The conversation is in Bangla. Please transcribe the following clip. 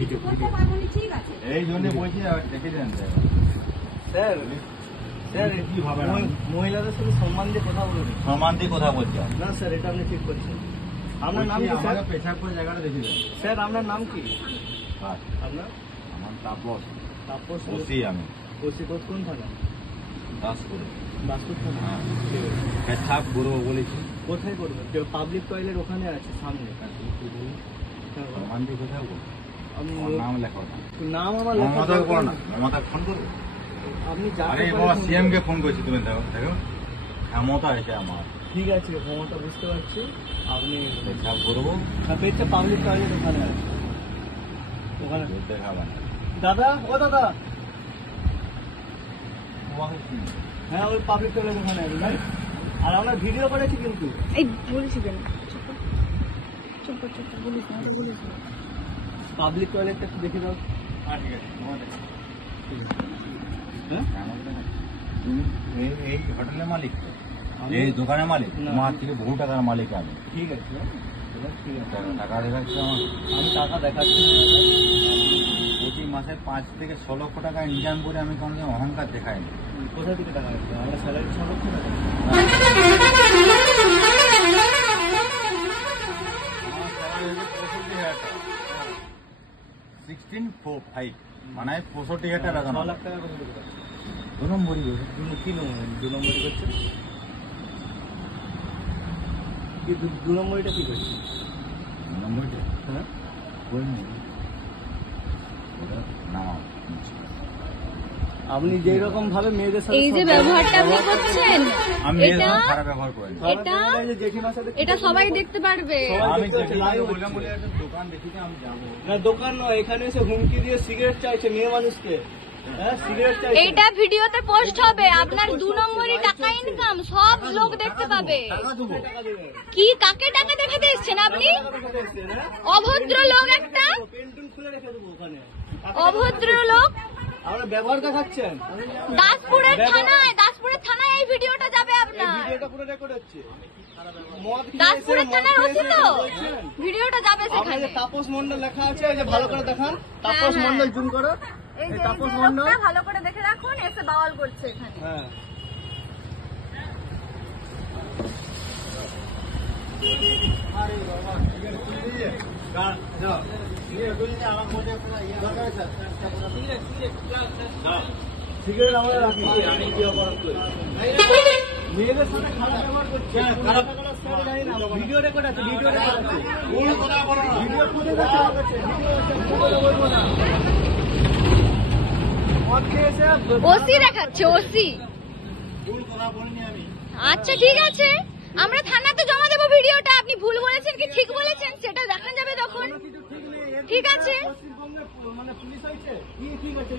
এই জন্য বলছি দেখে দেন স্যার। স্যার কি ভাবেন মহিলাদের সাথে সম্মান দিয়ে কথা বলুন। সম্মান দিয়ে কথা বলছি না স্যার, এটা আপনি ঠিক করছেন। আপনার নাম কি স্যার? পেশাব করে জায়গাটা দেখে দেন স্যার। আপনার নাম কি? আপনার? আমার তাপস। তাপস ওসি। আমি ওসি কোন থানা? দাসপুর। দাসপুর থানা। হ্যাঁ, পেশাব করবো বলেছি। কোথায় করবেন? পাবলিক টয়লেট ওখানে আছে সামনে। সম্মান দিয়ে কোথায় বলবো? নাম লেখো নাম আমার মমতা করো না, মমতা ফোন করবো। আপনি আরে বাবা সিএম কে ফোন করেছি, তুমি দেখো দেখো ক্ষমতা এসে আমার। ঠিক আছে, ক্ষমতা বুঝতে পারছি। আপনি পেশাব করবো, পেটটা পাবলিক টয়লেট ওখানে আছে, ওখানে দেখাবে না। দাদা, ও দাদা। হ্যাঁ, ওই পাবলিক টয়লেট ওখানে আছে ভাই। আর আমরা ভিডিও করেছি কিন্তু। এই বলেছি কেন? চুপ কর বলিস না, বলিস না। পাবলিক টয়লেটটা একটু দেখে দাও। হ্যাঁ ঠিক আছে, হ্যাঁ, এই হোটেলের মালিক, এই দোকানের মালিক, তোমার থেকে বহু টাকার মালিক আমি। ঠিক আছে, ঠিক আছে। টাকা দেখাচ্ছি আমার। আমি টাকা দেখাচ্ছি। প্রতি মাসে 5 থেকে 6 লক্ষ টাকা ইনকাম করে আমি কোনোদিন অহংকার দেখাইনি। কোথা থেকে টাকা রাখছি? আমার স্যালারি 6 লক্ষ টাকা। আমার স্যালারি হচ্ছে 65,000 টাকা। 16,5 মানে 65,000 টাকা। 6 লাখ টাকা কোথা থেকে রাখছি? 2 নম্বরই কি নম্বর? 2 নম্বরই করছে কি? 2 নম্বরটা কি করছে? 2 নম্বরটা হ্যাঁ, আপনি যেই রকম ভাবে মেয়েদের সাথে এই যে ব্যবহারটা আপনি করছেন, আমি এটা খারাপ ব্যবহার করি। এটা সবাই দেখতে পারবে। আমি বললাম বলে একটা দোকান দেখিতে আমি যাবো না, দোকান নয়, এখানে এসে হুমকি দিয়ে সিগারেট চাইছে মেয়ে মানুষকে। হ্যাঁ, সিগারেট চাইছে। এইটা ভিডিওতে পোস্ট হবে, আপনার 2 নম্বরই টাকা ইনকাম সব লোক দেখতে পাবে। কি কাকে টাকা দেখাতে এসছেন আপনি? অভদ্র লোক একটা, পেন্টুন খুলে রেখে দেবো ওখানে। অভদ্র লোক। আমরা ব্যবহার দেখাচ্ছেন। দাসপুরের থানায় এই ভিডিওটা যাবে আপনার। ভিডিওটা পুরো রেকর্ড হচ্ছে। মদ খেয়ে দাসপুরের থানার ওসি তো বলছেন। ভিডিওটা যাবে সেখানে। আপনাদের তাপস মণ্ডল লেখা আছে, এই যে ভালো করে দেখান। তাপস মণ্ডল জুম করো। এই যে তাপস মণ্ডল ভালো করে দেখে রাখুন, এসে বাওয়াল করছে এখানে। হ্যাঁ, সিগারেট আমরা রাখি। মেয়েদের সাথে খারাপ ব্যবহার করছে। খারাপ ভিডিও রেকর্ড আছে, ভিডিও রেকর্ড আছে, ভিডিও ফুটেজ আছে। বলবো না। মদ খেয়েছে, ওসি দেখাচ্ছে, ওসি। আচ্ছা ঠিক আছে, আমরা থানাতে জমা দেবো ভিডিওটা। আপনি ভুল বলেছেন কি ঠিক বলেছেন সেটা দেখা যাবে তখন। ঠিক আছে। মানে পুলিশ হয়েছে। ঠিক আছে।